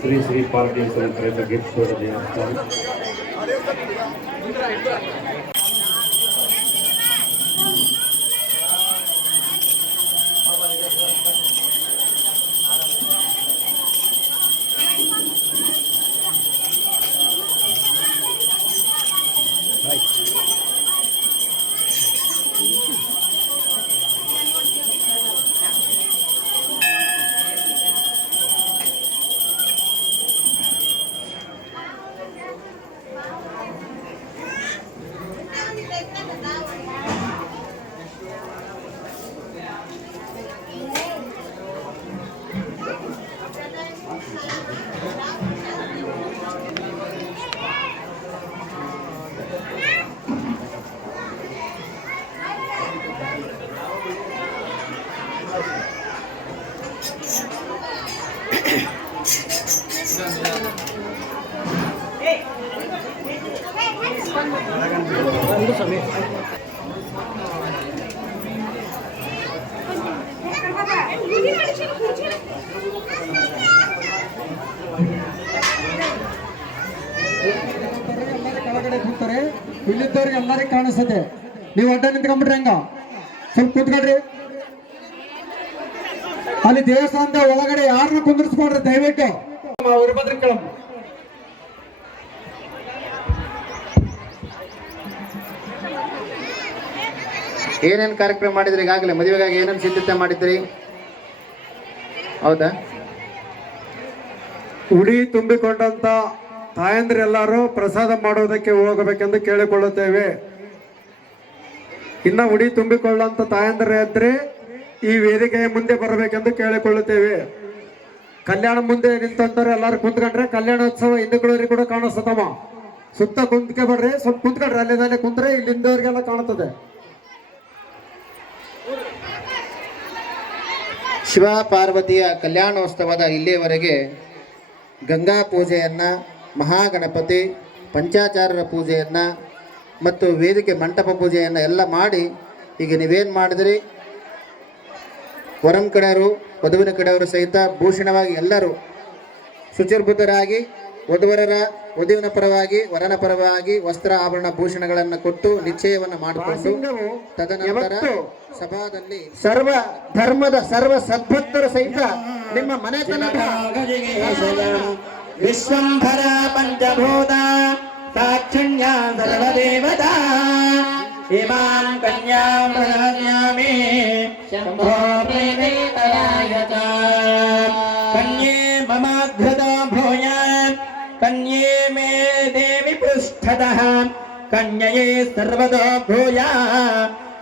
ಶ್ರೀ ಶ್ರೀ ಪಾರ್ಟೀಶ್ವರ ಗಿರೀಶ್ವರ ದೇವಸ್ಥಾನ ಕೆಳಗಡೆ ಕೂತಾರೆ. ಇಲ್ಲಿದ್ದವ್ರಿಗೆ ಎಲ್ಲರಿಗೂ ಕಾಣಿಸ್ತದೆ. ನೀವು ಅಡ್ಡ ನಿಂತ್ಕೊಂಡ್ಬಿಟ್ರೆ ಹೆಂಗ? ಸ್ವಲ್ಪ ಕೂತ್ಕೊಳ್ರಿ. ಅಲ್ಲಿ ದೇವಸ್ಥಾನದ ಒಳಗಡೆ ಯಾರನ್ನ ಕುಂದಿರಿಸ್ಕೊಂಡ್ರೆ ದಯವಿಟ್ಟು ವೀರಭದ್ರ ಕೇಳಮ್ಮ. ಏನೇನು ಕಾರ್ಯಕ್ರಮ ಮಾಡಿದ್ರಿ? ಈಗಾಗಲೇ ಮದುವೆಗಾಗಿ ಏನೇನು ಸಿದ್ಧತೆ ಮಾಡಿದ್ರಿ? ಹೌದಾ? ಉಡಿ ತುಂಬಿಕೊಂಡಂತ ತಾಯಂದ್ರೆಲ್ಲರೂ ಪ್ರಸಾದ ಮಾಡೋದಕ್ಕೆ ಹೋಗಬೇಕೆಂದು ಕೇಳಿಕೊಳ್ಳುತ್ತೇವೆ. ಇನ್ನ ಉಡಿ ತುಂಬಿಕೊಳ್ಳುವಂತ ತಾಯಂದ್ರೆ ಇದ್ರೆ ಈ ವೇದಿಕೆಯ ಮುಂದೆ ಬರಬೇಕೆಂದು ಕೇಳಿಕೊಳ್ಳುತ್ತೇವೆ. ಕಲ್ಯಾಣ ಮುಂದೆ ನಿಂತಂತಾರೆ ಎಲ್ಲರೂ ಕುಂತ್ಕೊಂಡ್ರೆ ಕಲ್ಯಾಣೋತ್ಸವ ಹಿಂದೂಗಳವ್ರಿಗೆ ಕೂಡ ಕಾಣಿಸ್ತದಮ್ಮ. ಸುತ್ತ ಕುಂತ್ಕೊಬೇಡ್ರಿ, ಸ್ವಲ್ಪ ಕುಂತ್ಕೊಳ್ರಿ. ಅಲ್ಲಿಂದಲ್ಲೇ ಕುಂತ್ರೆ ಇಲ್ಲಿಂದವ್ರಿಗೆಲ್ಲ ಕಾಣುತ್ತದೆ. ಶಿವ ಪಾರ್ವತಿಯ ಕಲ್ಯಾಣೋತ್ಸವದ ಇಲ್ಲಿಯವರೆಗೆ ಗಂಗಾ ಪೂಜೆಯನ್ನು, ಮಹಾಗಣಪತಿ ಪಂಚಾಚಾರ್ಯರ ಪೂಜೆಯನ್ನು ಮತ್ತು ವೇದಿಕೆ ಮಂಟಪ ಪೂಜೆಯನ್ನು ಎಲ್ಲ ಮಾಡಿ ಈಗ ನೀವೇನು ಮಾಡಿದ್ರಿ, ವರಂ ಕಡೆಯವರು ವಧುವಿನ ಕಡೆಯವರು ಸಹಿತ ಭೂಷಣವಾಗಿ ಎಲ್ಲರೂ ಶುಚಿರ್ಭೂತರಾಗಿ ವಧುವಿನ ಪರವಾಗಿ ವರನ ಪರವಾಗಿ ವಸ್ತ್ರ ಆಭರಣ ಭೂಷಣಗಳನ್ನು ಕೊಟ್ಟು ನಿಶ್ಚಯವನ್ನು ಮಾಡಿಕೊಂಡು ತದನಂತರ ಸಭಾದಲ್ಲಿ ಸರ್ವ ಧರ್ಮದ ಸರ್ವ ಸದ್ಭಕ್ತರು ಸಹಿತ ನಿಮ್ಮ ಮನೆತನದ ವಿಶ್ವಂಭರ ಪಂಚಭೂತ ಸಾಕ್ಷಣ್ಯ ಸರ್ವ ದೇವತಾ ಇಮಾಂ ಕನ್ಯಾಂ ಪ್ರದಾಸ್ಯಾಮಿ ಶಂಭೋ ಪ್ರೇತಯಾಯತ ಕನ್ಯೆ ಮಮಾಧೃತ ಭೂಯ ಕನ್ಯೆ ಮೇ ದೇವಿ ಪೃಷ್ಠತಃ ಕನ್ಯಯೇ ಸರ್ವದೋ ಭೂಯ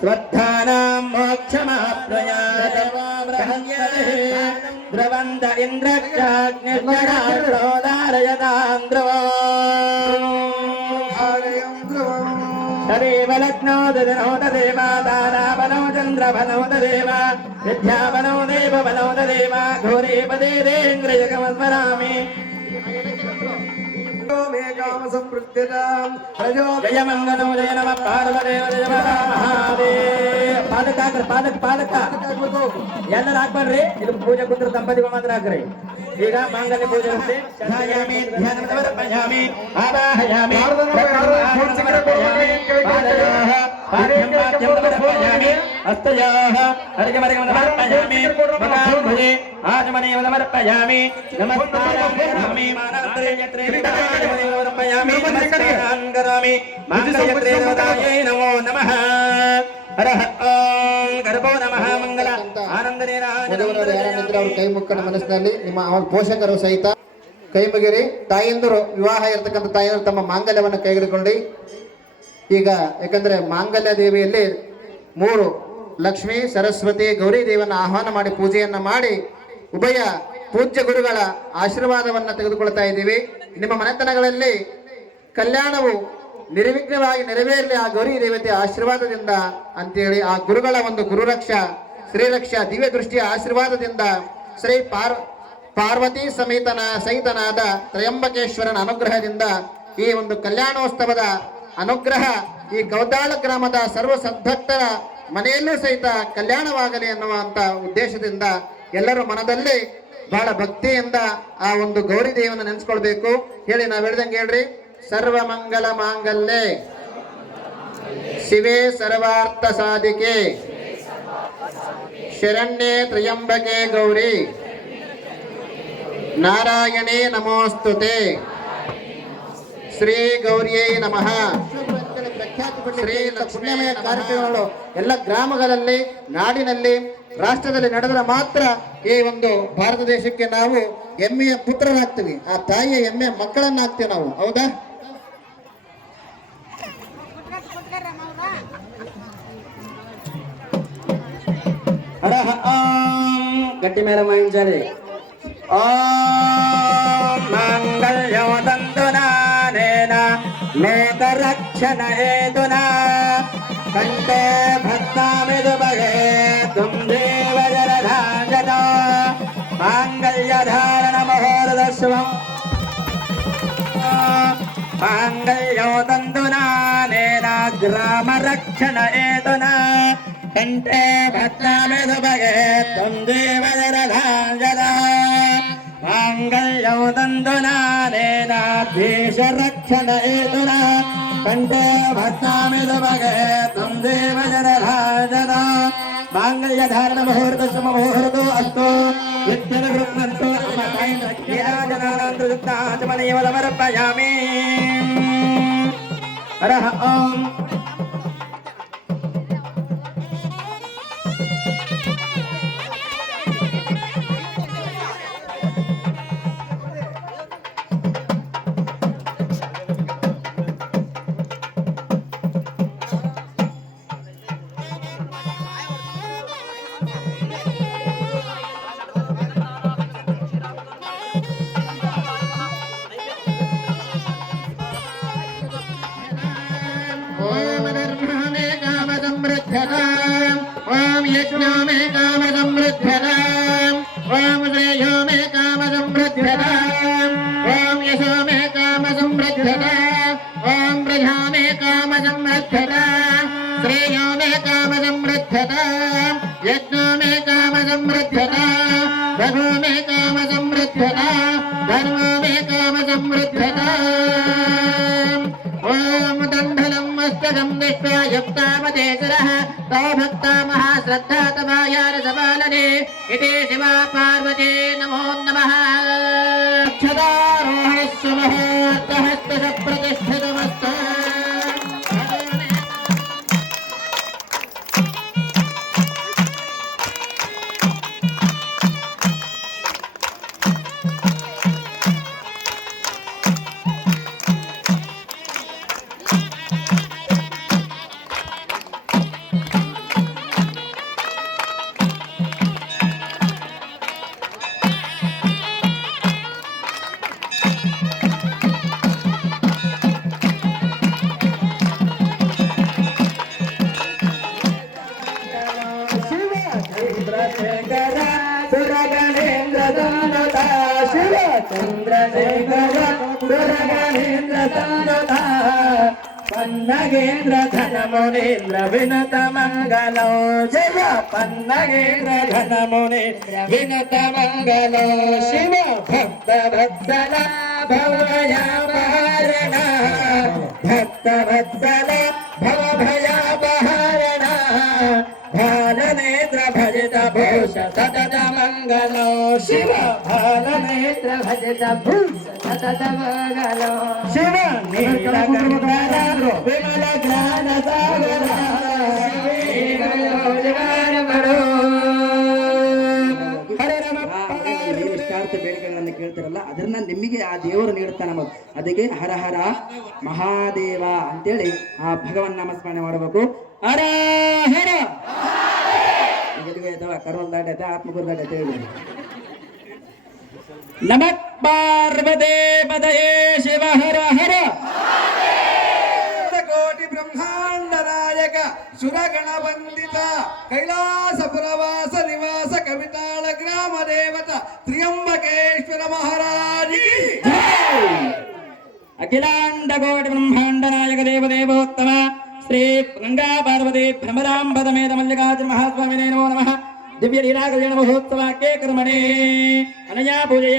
ಸ್ವಧಾನಾಂ ಮೋಕ್ಷಮಾಪ್ನುಯಾತ್ ಧ್ರುವಂತ ಇಂದ್ರಕ್ಷಾಗ್ನಿರ್ಜನಾರ್ದೋದಾರಯತಾಂ ಧ್ರುವಂ ಹರೇವ ಲಗ್ನೋ ದದನೋದ ದೇವ ತಾರಾಬಲೋ ಚಂದ್ರಬಲೋ ದೇವ ವಿದ್ಯಾಬಲೋ ದೇವ ಬಲೋ ದೇವ ಘೋರೇ ಪದೇಂದ್ರಯಗಮಸ್ಮರಾಮಿ ಜಯ ಮಂಗಲೋ ಜಯ ನಮ ಪಾರ್ವದೇವ ಜಯ ಮಹಾದೇವ. ಪಾದಕ ಎಲ್ಲರೂ ಹಾಕ್ಬಾರ್ರಿ. ಇದು ಪೂಜೆ ಕುಂತ್ರ ದಂಪತಿಗಳು ಮಾತ್ರ ಹಾಕ್ರಿ. ಈಗ ಮಾಂಗಲ್ಯ ಪೂಜೆ ಹಸ್ತಯಾಃ ಅರ್ಘ್ಯಮರ್ಘ್ಯಂ ಸಮರ್ಪಯಾಮಿ ಮಕಾಂಭುಜೆ ಆಚಮನೇವ ಸಮರ್ಪಯಾಮಿ ನಮಸ್ಕಾರಾಮಿ ಮಾನಂತರೇ ಯತ್ರೇ ಸಮರ್ಪಯಾಮಿ ನಮಸ್ಕಾರಾನ್ ಕರಾಮಿ ಮಾಂಗಲ್ಯತ್ರೇ ದೇವತಾಯೈ ನಮೋ ನಮಃ. ಹರಃ ಓಂ ಗರ್ಭೋ ನಮಃ ಮಂಗಲ ಆನಂದನೇನ ಅವ್ರ ಕೈ ಮುಕ್ಕಣ ಮನಸ್ಸಿನಲ್ಲಿ ನಿಮ್ಮ ಪೋಷಕರು ಸಹಿತ ಕೈ ಮುಗಿರಿ. ತಾಯಂದರು ವಿವಾಹ ಇರತಕ್ಕಂಥ ತಾಯಂದರು ತಮ್ಮ ಮಾಂಗಲ್ಯವನ್ನು ಕೈಗೆತ್ತಿಕೊಳ್ಳಿ. ಈಗ ಯಾಕಂದ್ರೆ ಮಾಂಗಲ್ಯ ದೇವಿಯಲ್ಲಿ 3 ಲಕ್ಷ್ಮೀ ಸರಸ್ವತಿ ಗೌರಿ ದೇವಿಯನ್ನು ಆಹ್ವಾನ ಮಾಡಿ ಪೂಜೆಯನ್ನ ಮಾಡಿ ಉಭಯ ಪೂಜ್ಯ ಗುರುಗಳ ಆಶೀರ್ವಾದವನ್ನು ತೆಗೆದುಕೊಳ್ತಾ ಇದ್ದೀವಿ. ನಿಮ್ಮ ಮನೆತನಗಳಲ್ಲಿ ಕಲ್ಯಾಣವು ನಿರ್ವಿಘ್ನವಾಗಿ ನೆರವೇರಲಿ ಆ ಗೌರಿ ದೇವತೆ ಆಶೀರ್ವಾದದಿಂದ ಅಂತೇಳಿ ಆ ಗುರುಗಳ ಒಂದು ಗುರುರಕ್ಷ ಶ್ರೀರಕ್ಷ ದಿವ್ಯ ದೃಷ್ಟಿಯ ಆಶೀರ್ವಾದದಿಂದ ಶ್ರೀ ಪಾರ್ವತಿ ಸಹಿತನಾದ ತ್ರಯಂಬಕೇಶ್ವರನ ಅನುಗ್ರಹದಿಂದ ಈ ಒಂದು ಕಲ್ಯಾಣೋತ್ಸವದ ಅನುಗ್ರಹ ಈ ಗೌದಾಳ ಗ್ರಾಮದ ಸರ್ವ ಸದ್ಭಕ್ತರ ಮನೆಯಲ್ಲೂ ಸಹಿತ ಕಲ್ಯಾಣವಾಗಲಿ ಅನ್ನುವಂತ ಉದ್ದೇಶದಿಂದ ಎಲ್ಲರೂ ಮನದಲ್ಲಿ ಬಹಳ ಭಕ್ತಿಯಿಂದ ಆ ಒಂದು ಗೌರಿ ದೇವಿಯನ್ನು ನೆನೆಸ್ಕೊಳ್ಬೇಕು. ಹೇಳಿ, ನಾವ್ ಹೇಳ್ದಂಗೆ ಹೇಳ್ರಿ. ಸರ್ವ ಮಂಗಲ ಮಾಂಗಲ್ಯೆ ಶಿವೆ ಸರ್ವಾರ್ಥ ಸಾಧಿಕೆ ಶರಣ್ಯೆ ತ್ರ್ಯಂಬಕೆ ಗೌರಿ ನಾರಾಯಣೇ ನಮೋಸ್ತುತೆ ಶ್ರೀ ಗೌರಿಯೇ ನಮಃ. ಶ್ರೀ ಪುಣ್ಯಮಯ ಕಾರ್ಯಕ್ರಮಗಳು ಎಲ್ಲ ಗ್ರಾಮಗಳಲ್ಲಿ, ನಾಡಿನಲ್ಲಿ, ರಾಷ್ಟ್ರದಲ್ಲಿ ನಡೆದರೆ ಮಾತ್ರ ಈ ಒಂದು ಭಾರತ ದೇಶಕ್ಕೆ ನಾವು ಹೆಮ್ಮೆಯ ಪುತ್ರರಾಗ್ತೀವಿ. ಆ ತಾಯಿಯ ಹೆಮ್ಮೆಯ ಮಕ್ಕಳನ್ನಾಗ್ತೀವಿ ನಾವು. ಹೌದಾ? ಹರಹ ಓಂ ಗಟ್ಟಿ ಮೇಲೆ ಮಂಜರಿ. ಓಂ ಮಂಗಲ್ಯೋ ತಂತು ನಾನೇನ ಲೋಕರಕ್ಷಣ ಹೇತುನಾ ಕಂಠೆ ಭಕ್ತಾಮಿದು ಬಗೆ ತುಂ ದೇವ ಜಲಧಾಂಜನ ಮಾಂಗಲ್ಯ ಧಾರಣ ಮಹೋರದ ಶುಭಂ. ಮಾಂಗಲ್ಯೋ ತಂತು ನಾನೇನ ಗ್ರಾಮ ರಕ್ಷಣ ಹೇತುನಾ ಕಂಠೆ ಭಕ್ತಾಮಿದು ಬಗೆ ತುಂ ದೇವ ಜಲಧಾಂಜನ ಮಾಂಗಲ್ಯೋ ತಂತು ನಾನೇನ ದೇಶ ರಕ್ಷಣ ಹೇತುನಾ ಕಂಠೆ ಭಕ್ತಾಮಿದು ಬಗೆ ತುಂ ದೇವ ಜಲಧಾಂಜನ ಮಾಂಗಲ್ಯ ಧಾರಣ ಮುಹೂರ್ತ ಶುಭ ಮುಹೂರ್ತೋ ಅಸ್ತು ವಿದ್ಯನ ಗೃಹಂತು ಜನಮನೆಯವ ಸಮರ್ಪಯಾಮಿ. ಹರಹ ಓಂ. ओम धर्म में काम समृद्धताम, ओम यज्ञ में काम समृद्धताम, ओम श्रेयो में काम समृद्धताम, ओम यशो में काम समृद्धताम, ओम प्रजा में काम समृद्धताम, श्रेयो में काम समृद्धताम, यज्ञ में काम समृद्धताम, रघु में काम समृद्धताम, धर्म में काम समृद्धताम. ओम दंडलम मस्तकम दृष्ट्वा युक्तावते शिरः तव भक्ता महाश्रद्धा तवायार सबालने इति शिवा पार्वती नमो नमः. अक्षदारोहणस्य मुहूर्तहस्तः प्रतिष्ठितमस्तु. पन्नगेन्द्र धन मुनीन्द्र विनत मंगलो शिव पन्नगेन्द्र धन मुनीन्द्र विनत मंगलो शिव भक्त वत्सल भवभयापहरण भक्त वत्सल भवभयापहरण भालनेत्र भजित भूष सतत मंगलो शिव भालनेत्र भजित भूष सतत मंगलो शिव नीलकंठर विमल ज्ञान सागर ಇಷ್ಟಾರ್ಥ ಬೇಡಿಕೆಗಳನ್ನು ಕೇಳ್ತಿರಲ್ಲ ಅದನ್ನ ನಿಮಗೆ ಆ ದೇವರು ನೀಡುತ್ತಾನೆ. ಅದಕ್ಕೆ ಹರ ಹರ ಮಹಾದೇವ ಅಂತೇಳಿ ಆ ಭಗವನ್ ನಾಮಸ್ಮರಣೆ ಮಾಡಬೇಕು. ಹರ ಹರ ಕರೋಲ್ ದಾಟೈತೆ ಆತ್ಮಗುರು ದಾಟೈತೆ ಹೇಳಿ. ನಮಃ ಪಾರ್ವತಿ ಪದಯೇ ಶಿವ ಹರ ಹರ. ಕೋಟಿ ಬ್ರಹ್ಮಾಂಡ ನಾಯಕ ಸುರಗಣ ವಂದಿತ ಕೈಲಾಸಪುರವಾಸ ನಿವಾಸ ಕವಿತಾಳ ಗ್ರಾಮ ದೇವತ ತ್ರ್ಯಂಬಕೇಶ್ವರ ಮಹಾರಾಜ ಅಖಿಲಾಂಡ ಕೋಟಿ ಬ್ರಹ್ಮಾಂಡ ನಾಯಕ ದೇವದೇವೋತ್ತಮ ಶ್ರೀ ಗಂಗಾ ಪಾರ್ವತಿ ಭ್ರಮರಾಂಬ ಸಮೇತ ಮಲ್ಲಿಕಾರ್ಜುನ ಮಹಾಸ್ವಾಮಿನೇ ನಮೋ ನಮಃ. ದಿವ್ಯ ನೀರಾಗಲ್ಯಾಣ ಮಹೋತ್ಸವಕ್ಕೆ ಕರ್ಮಣೆ ಅನನ್ಯ ಪೂಜೆಯ